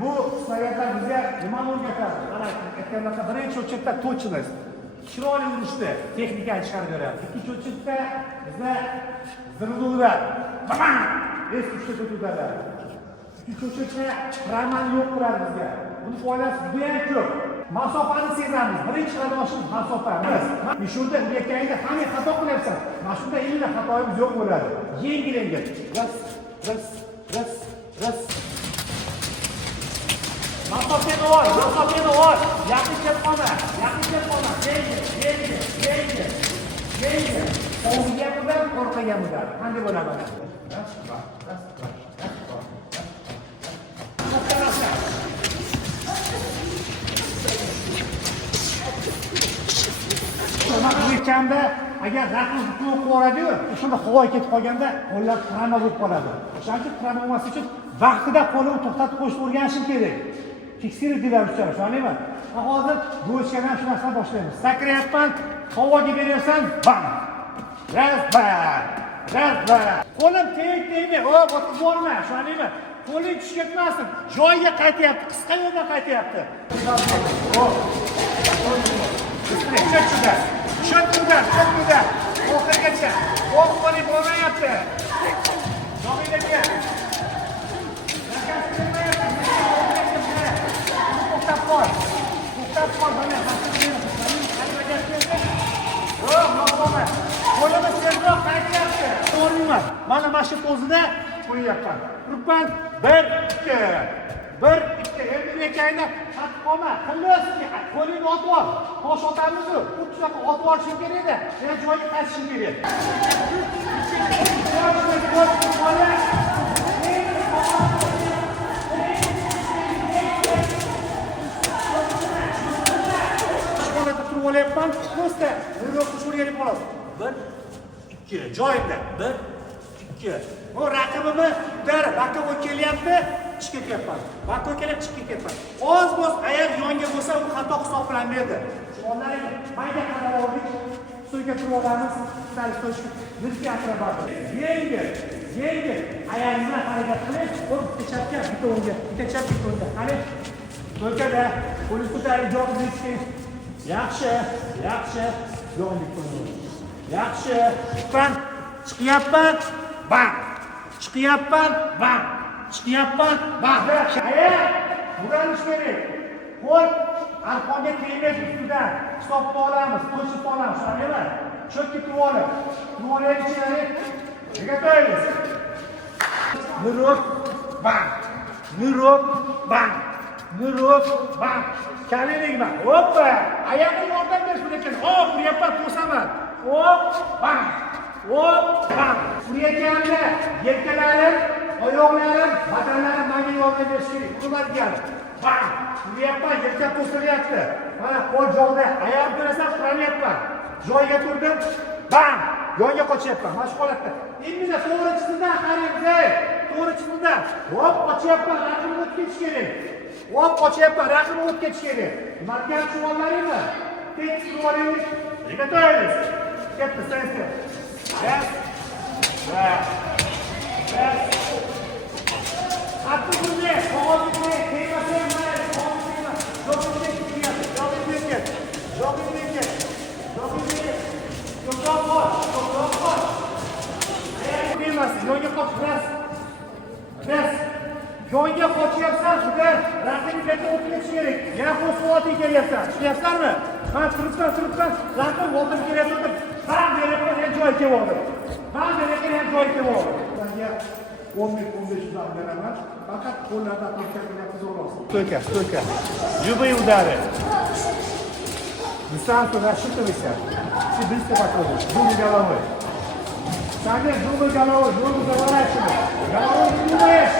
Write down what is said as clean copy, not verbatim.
Bu snaryadlar bizga nimani o'rgatadi? Qarang, aytganimdek birinchi o'chakda to'chimiz. Chiroyli urishdi, texnikani chiqarib beradi. Ikkinchi o'chakda bizda zirhlar. Bam! Eski uchta to'tadi. Ikkinchi o'chakda raman yo'q qiladi bizga. Buni foydasi juda ham ko'p. Masofani sezamiz. Birinchi qadamimiz masofamiz. Shunda yakayda qanday xato qilyapsan? Mana shunda endi xatoyimiz yo'q bo'ladi. Yengil-yengil. Ras. Masofani ol. Yaqin kelib qolma. Yengil. O'ziga bilan orqaga bilan. Qanday bo'ladi? O'lchamda agar raqib qilib yuboradi-yu, o'shanda havoga ketib qolganda qo'llar trama bo'lib qoladi. O'shaning uchun trama bo'lmaslik uchun vaqtida qo'lni to'xtatib qo'yishni o'rganishim kerak. Fiksirib deyiladi, tushunaymi? Hozir bo'chkadan shu narsani boshlaymiz. Sakrayapman, havoga beryapsan, bam. Raz. Qo'lim tegdi, o'tib borma, tushunaymi? Qo'ling tushib ketmasin. Joyiga qaytyapti, qisqa yo'ldan qaytyapti. Tushuntirdim. Oxirigacha. Qo'li bo'lmayapti. Joyiga. To'xtab qol. Qo'limiz tezroq qaytyapti. To'g'rimi? Mana shu pozida qo'yyapman. Turibman. 1 2. Endi lekayni qatib qolma. Qilmaski, qo'lingni otib ol. Tosh otamiz-ku. Xuddi otib olishing kerak edi. Yana joyiga qaytishing kerak. Shunday turib olyapman. Просто buyrug'ni sho'rgani bo'ladi. 1 2 joyida. 1 2. Bu raqibimiz raqib kelyapti. Chiqib ketyapman. Vaqt kelib chiqib ketyapman. Oz-oz agar yonga bo'lsa, u xato hisoblanmaydi. Shunday mayda qadar oldik. Suvga turib olamiz. Sal to'shib, birga atrobat. Yengil. Ayog'ingizni harakat qiling. Qo'l kechapga, bitta o'ngga, bitta chap, bitta o'ngga. Qani. To'kada, qo'l ko'tarib jo'qdingizki. Yaxshi. Yo'qlik qo'ying. Yaxshi. Chiqyapman. Bam. Chiqyapman. Bam. Uranish kerak. Qo'l arqonga tegmaydi ustidan. Hisobni olamiz, to'shib olamiz, tushunaymi? Cho'kka turib olib. Turib Nega Nuruk, bam. Kalining bam. Hoppa. Ayağını yordam berish kerak. Buryapman, to'saman. Bam. Buryapganda yelkalarim, oyoqlarim, badanlarim menga yordam berish kerak. Uradigan. Bam. Buryapman, yelka to'silyapti. Mana qo'l joyida, oyoq ko'rasan, turayapman. Joyiga turdim. Bam. Yonga qochyapman. Mana shu holatda. Endi to'g'ri chizildan qarang. To'g'ri chizildan. Qochyapman, raqibni o'tib ketish kerak. Qochyapman, raqibni o'tib ketish kerak. Markaz chuvollaringmi? Tek chuvolingiz. Приготовились. Ketdi, sensiz. Раз. Atdi bunga, qog'ozni tegmasang, mayli, qog'ozni tegma. Ko'proq bor. Yonga qoch, bas. Yonga qochyapsan, shunda raqibni betga o'tib ketish kerak. Yana qo'l suvoting kelyapsan. Tushunyapsizlarmi? Mana turibsan, raqib o'tib kelyapti. Bam berayotgan ham joyi kelib oldi. Bunga 10-15 dan beraman. Faqat qo'llarda harakat qilyapti zo'rroqsin. Stoyka. Любые удары. Дистанцию рассчитывайся. Ты быстро подходишь. Думай головой. Саня, думай головой, заворачивай. Головой не думаешь.